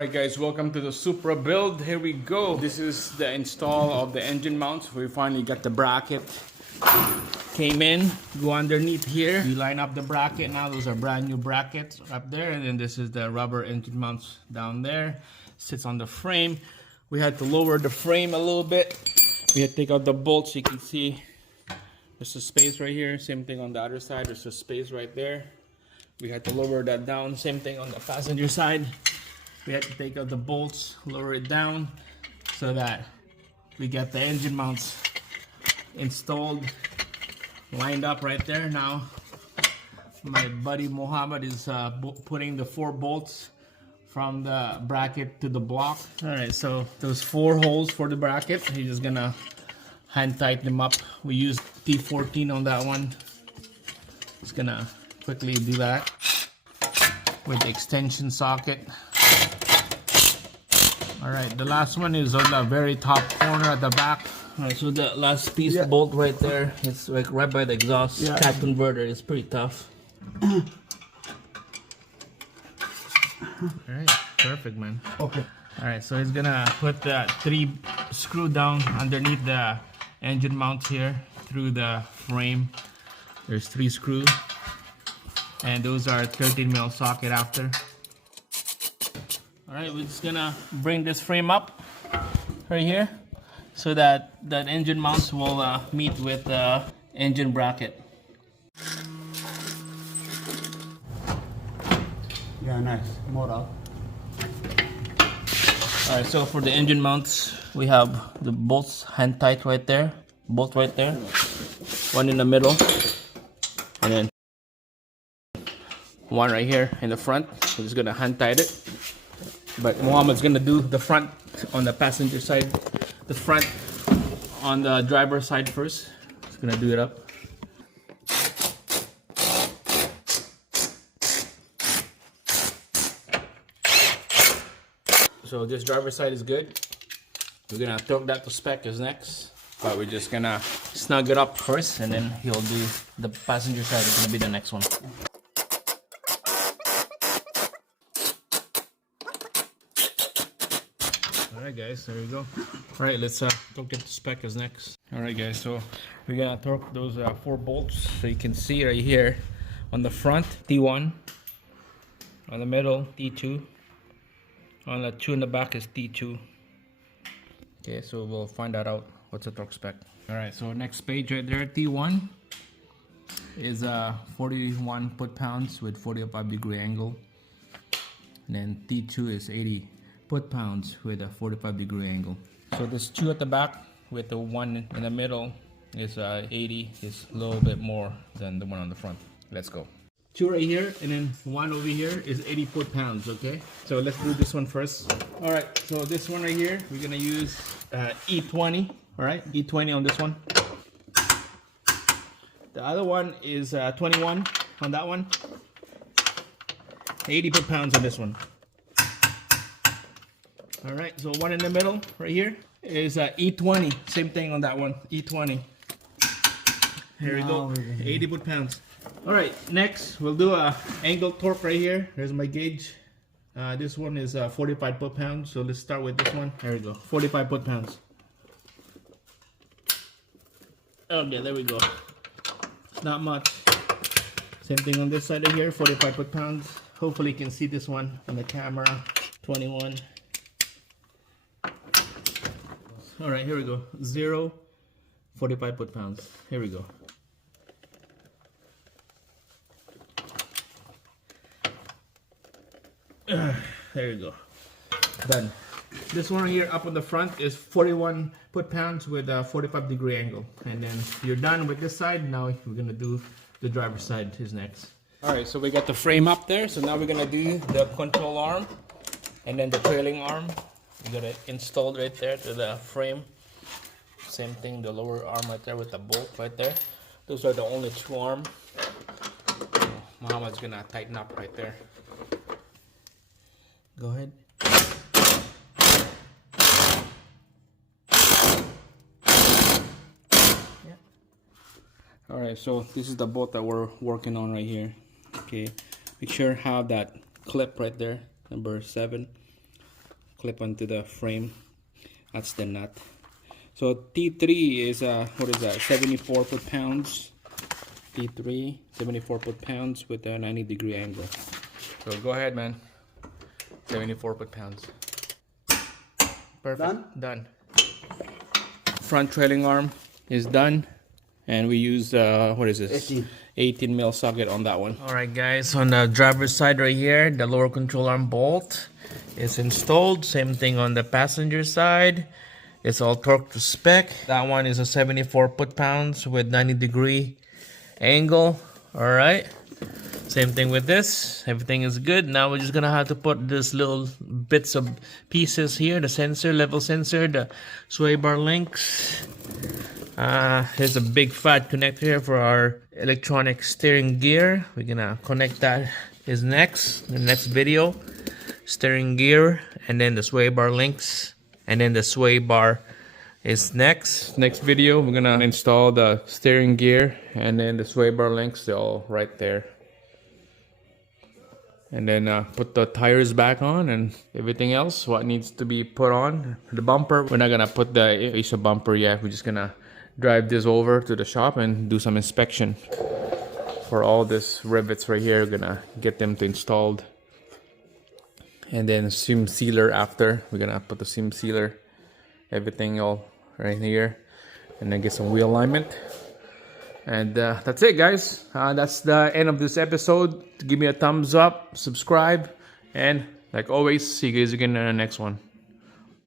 Alright guys, welcome to the Supra build. Here we go. This is the install of the engine mounts. We finally got the bracket. Came in, go underneath here. We line up the bracket now. Those are brand new brackets up there. And then this is the rubber engine mounts down there. Sits on the frame. We had to lower the frame a little bit. We had to take out the bolts. You can see there's a space right here. Same thing on the other side. There's a space right there. We had to lower that down. Same thing on the passenger side. We had to take out the bolts, lower it down so that we get the engine mounts installed, lined up right there. Now my buddy Mohammed is putting the 4 bolts from the bracket to the block. All right, so those 4 holes for the bracket, he's just gonna hand tighten them up. We used T14 on that one. Just gonna quickly do that with the extension socket. Alright, the last one is on the very top corner at the back. Alright, so the last piece bolt right there, it's like right by the exhaust cat converter. It's pretty tough. Alright, perfect, man. Okay. Alright, so he's gonna put the 3 screw down underneath the engine mounts here through the frame. There's 3 screws, and those are 13 mil socket after. Alright, we're just gonna bring this frame up right here so that engine mounts will meet with the engine bracket. Yeah, nice. More up. Alright, so for the engine mounts, we have the bolts hand tight right there, bolt right there, one in the middle, and then one right here in the front. We're just gonna hand tight it. But Mohammed's gonna do the front on the passenger side, the front on the driver's side first. He's gonna do it up. So this driver's side is good. We're gonna torque that to spec is next. But we're just gonna snug it up first, and then he'll do the passenger side. Is gonna be the next one. Alright guys, there we go. Alright, let's torque it to spec is next. Alright guys, so we're gonna torque those 4 bolts. So you can see right here on the front, T1. On the middle, T2. On the 2 in the back is T2. Okay, so we'll find that out. What's the torque spec? Alright, so next page right there, T1 is 41 foot-pounds with 45-degree angle. And then T2 is 80 foot-pounds with a 45-degree angle. So this 2 at the back with the 1 in the middle is 80. Is a little bit more than the one on the front. Let's go. 2 right here, and then 1 over here is 80 foot-pounds. Okay, so let's do this one first. All right, so this one right here, we're gonna use E20. All right, E20 on this one. The other one is 21 on that one. 80 foot-pounds on this one. All right, so 1 in the middle right here is E20. Same thing on that one, E20. Here we go, 80 foot-pounds. All right, next we'll do a angle torque right here. There's my gauge. This one is 45 foot-pounds. So let's start with this one. There we go, 45 foot-pounds. Okay, there we go. It's not much. Same thing on this side of here, 45 foot-pounds. Hopefully you can see this one on the camera. 21. All right, here we go. 0, 45 foot-pounds. Here we go. There you go. Done. This one here up on the front is 41 foot-pounds with a 45-degree angle. And then you're done with this side. Now we're gonna do the driver's side is next. All right, so we got the frame up there. So now we're gonna do the control arm and then the trailing arm. You got it installed right there to the frame. Same thing, the lower arm right there with the bolt right there. Those are the only 2 arms. Muhammad's gonna tighten up right there. Go ahead. Yeah. All right, so this is the bolt that we're working on right here. Okay, make sure to have that clip right there, number 7. clip onto the frame. That's the nut. So T3 is what is that, 74 foot-pounds. T3 74 foot-pounds with a 90-degree angle. So go ahead, man. 74 foot-pounds. Perfect. Done. Front trailing arm is done, and we use what is this, 18 mil socket on that one. All right, guys, on the driver's side right here, the lower control arm bolt is installed. Same thing on the passenger side. It's all torqued to spec. That one is a 74 foot-pounds with 90-degree angle. All right, same thing with this. Everything is good. Now we're just gonna have to put this little bits of pieces here, the sensor, level sensor, the sway bar links. Here's a big fat connector here for our electronic steering gear. We're gonna connect that is next, the next video. Steering gear, and then the sway bar links, and then the sway bar is next video. We're gonna install the steering gear and then the sway bar links. They're all right there. And then put the tires back on and everything else what needs to be put on. The bumper, we're not gonna put the Asia bumper yet. We're just gonna drive this over to the shop and do some inspection for all these rivets right here. We're gonna get them installed, and then seam sealer after. We're gonna put the seam sealer, everything all right here, and then get some wheel alignment. And that's it, guys. That's the end of this episode. Give me a thumbs up, subscribe, and like always, see you guys again in the next one.